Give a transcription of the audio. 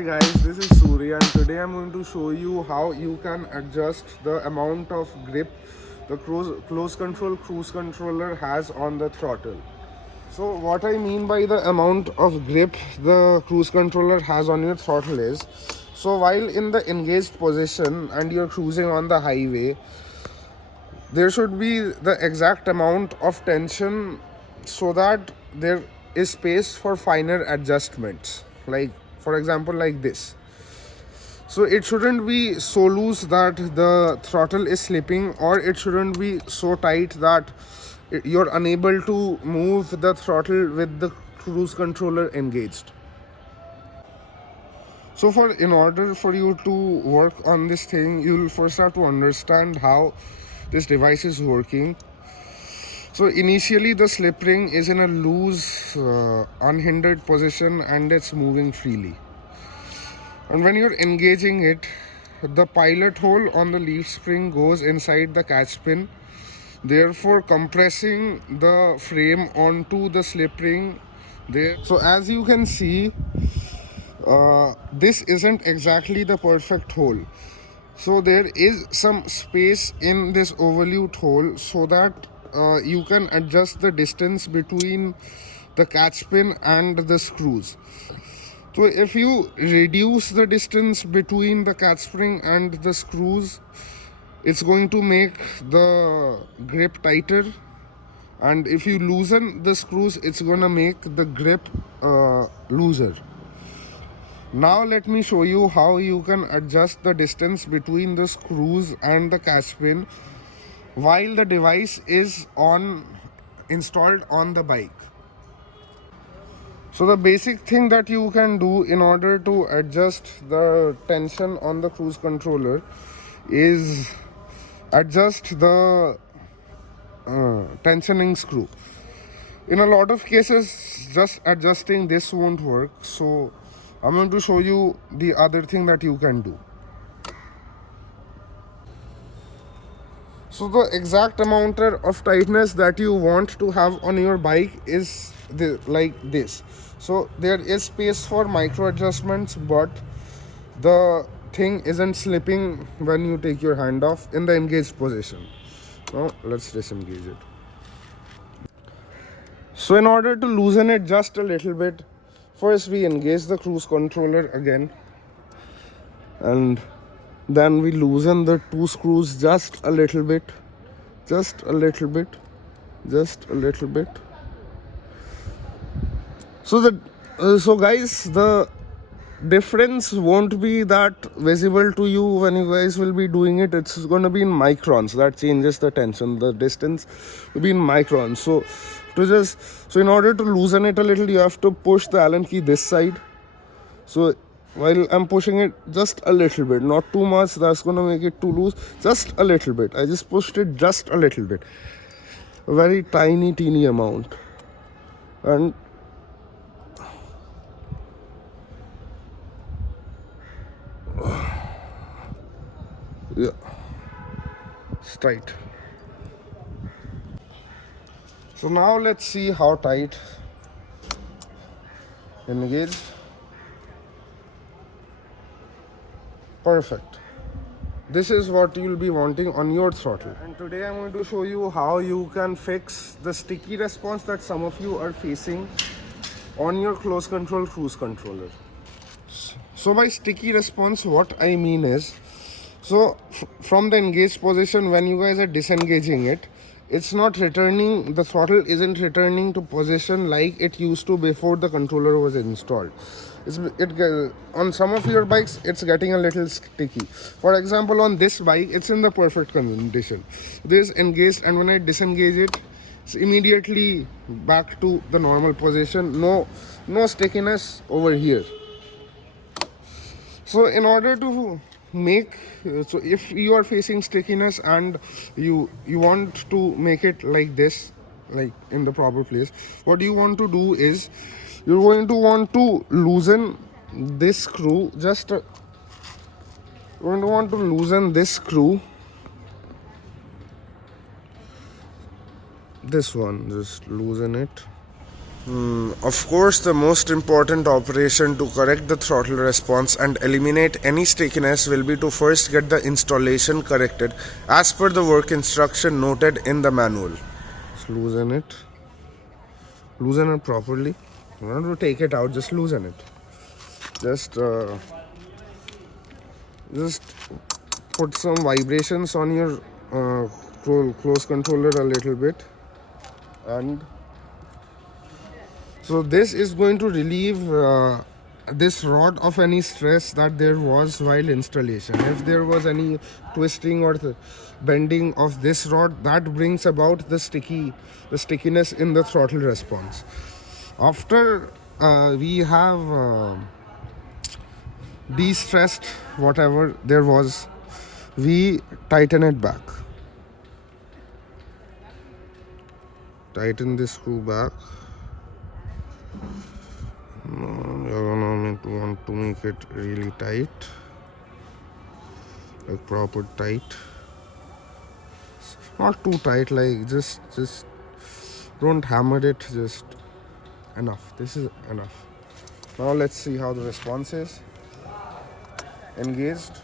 Hi guys, this is Surya and today I'm going to show you how you can adjust the amount of grip the close control cruise controller has on the throttle. So what I mean by the amount of grip the cruise controller has on your throttle is, so while in the engaged position and you're cruising on the highway, there should be the exact amount of tension so that there is space for finer adjustments, like for example like this. So it shouldn't be so loose that the throttle is slipping, or it shouldn't be so tight that you're unable to move the throttle with the cruise controller engaged. So in order for you to work on this thing, you'll first have to understand how this device is working. So initially the slip ring is in a loose, unhindered position and it's moving freely. And when you're engaging it, the pilot hole on the leaf spring goes inside the catch pin, therefore compressing the frame onto the slip ring there. So as you can see, this isn't exactly the perfect hole. So there is some space in this overvolute hole so that you can adjust the distance between the catch pin and the screws. So if you reduce the distance between the catch spring and the screws, it's going to make the grip tighter, and if you loosen the screws, it's gonna make the grip looser. Now let me show you how you can adjust the distance between the screws and the catch pin while the device is installed on the bike. So the basic thing that you can do in order to adjust the tension on the cruise controller is adjust the tensioning screw. In a lot of cases, just adjusting this won't work, so I'm going to show you the other thing that you can do. So the exact amount of tightness that you want to have on your bike is like this. So there is space for micro adjustments, but the thing isn't slipping when you take your hand off in the engaged position. Now let's disengage it. So in order to loosen it just a little bit, first we engage the cruise controller again, and then we loosen the two screws just a little bit, just a little bit, just a little bit. So guys, the difference won't be that visible to you when you guys will be doing it. It's going to be in microns. That changes the tension. The distance will be in microns. So in order to loosen it a little, you have to push the Allen key this side. So while I'm pushing it just a little bit, not too much, that's going to make it too loose, just a little bit. I just pushed it just a little bit, a very teeny amount, and yeah, it's tight. So now let's see how tight. Engaged. Perfect. This is what you'll be wanting on your throttle. And today I'm going to show you how you can fix the sticky response that some of you are facing on your close control cruise controller. So by sticky response, what I mean is, so from the engaged position, when you guys are disengaging it, it's not returning, the throttle isn't returning to position like it used to before the controller was installed. On some of your bikes, it's getting a little sticky. For example, on this bike, it's in the perfect condition. This is engaged, and when I disengage it, it's immediately back to the normal position. No stickiness over here. So in order to so if you are facing stickiness and you want to make it like this, like in the proper place, what you want to do is you're going to want to loosen this screw. You're going to want to loosen this screw, this one, just loosen it. Of course, the most important operation to correct the throttle response and eliminate any stickiness will be to first get the installation corrected as per the work instruction noted in the manual. Just loosen it. Loosen it properly. You don't have to take it out, just loosen it. Just put some vibrations on your close controller a little bit, and so this is going to relieve this rod of any stress that there was while installation. If there was any twisting or bending of this rod, that brings about the stickiness in the throttle response. After we have de-stressed whatever there was, we tighten it back. Tighten this screw back. You're gonna want to make it really tight, like proper tight. Not too tight, like just don't hammer it, just enough. This is enough. Now let's see how the response is. Engaged.